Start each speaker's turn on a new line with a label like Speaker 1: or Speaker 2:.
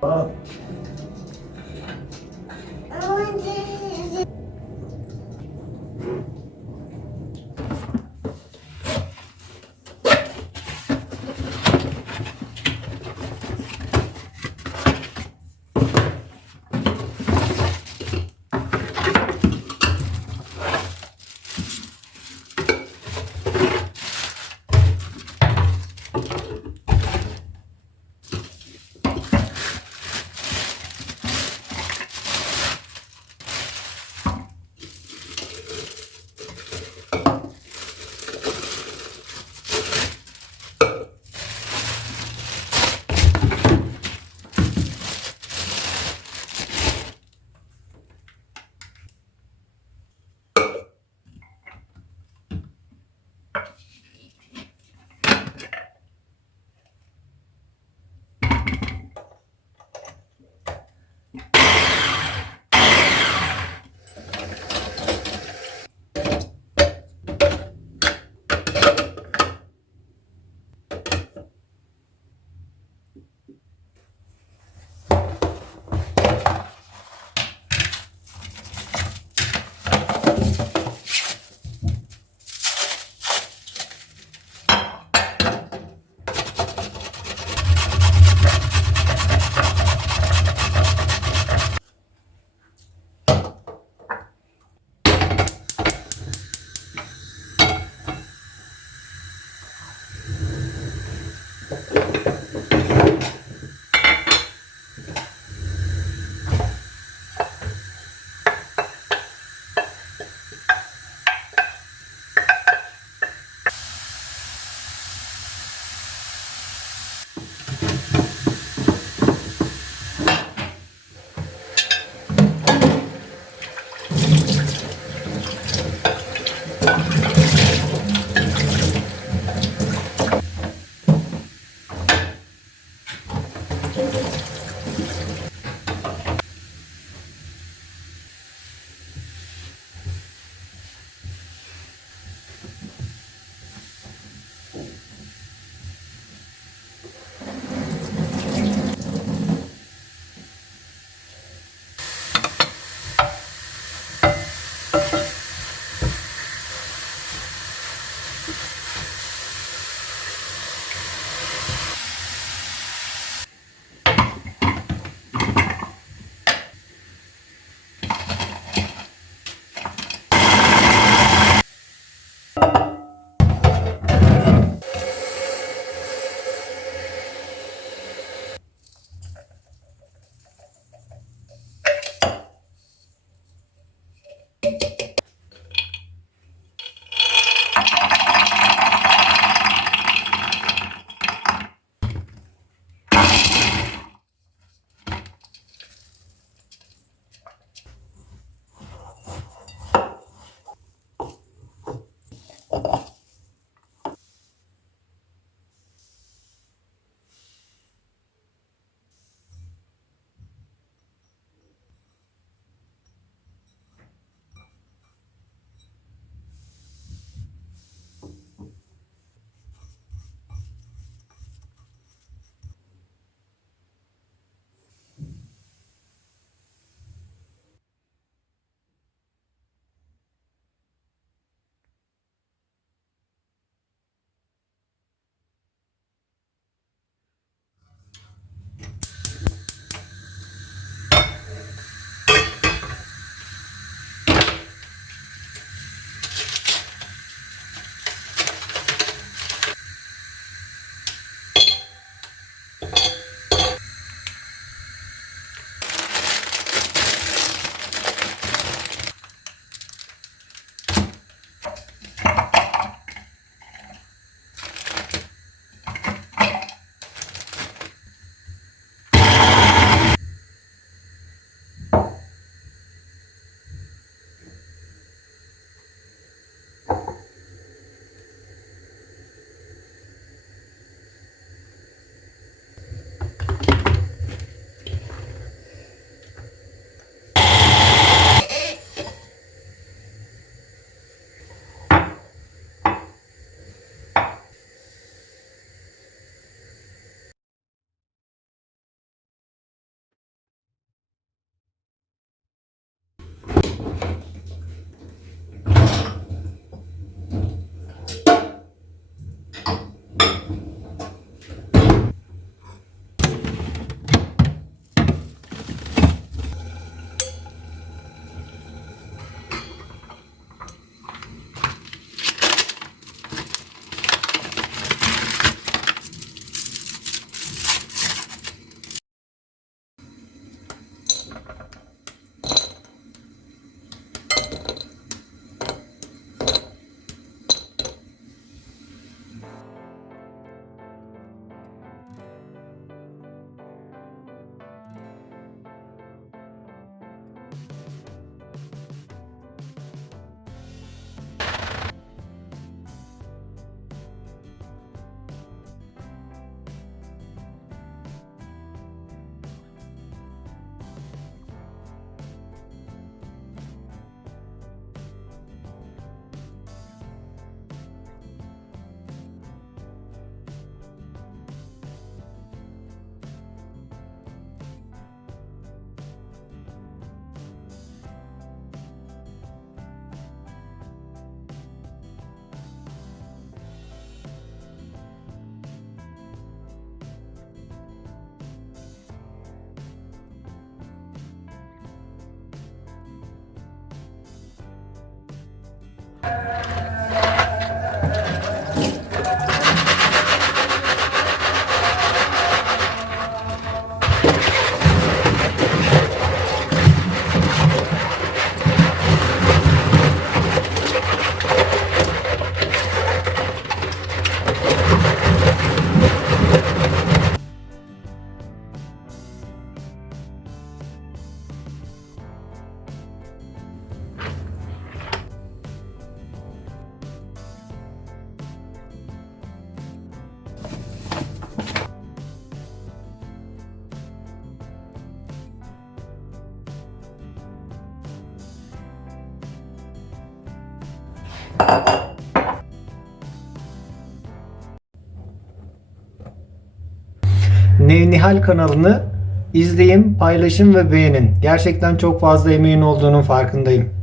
Speaker 1: 啊 Thank you. Nevnihal kanalını izleyin, paylaşın ve beğenin. Gerçekten çok fazla emeğin olduğunun farkındayım.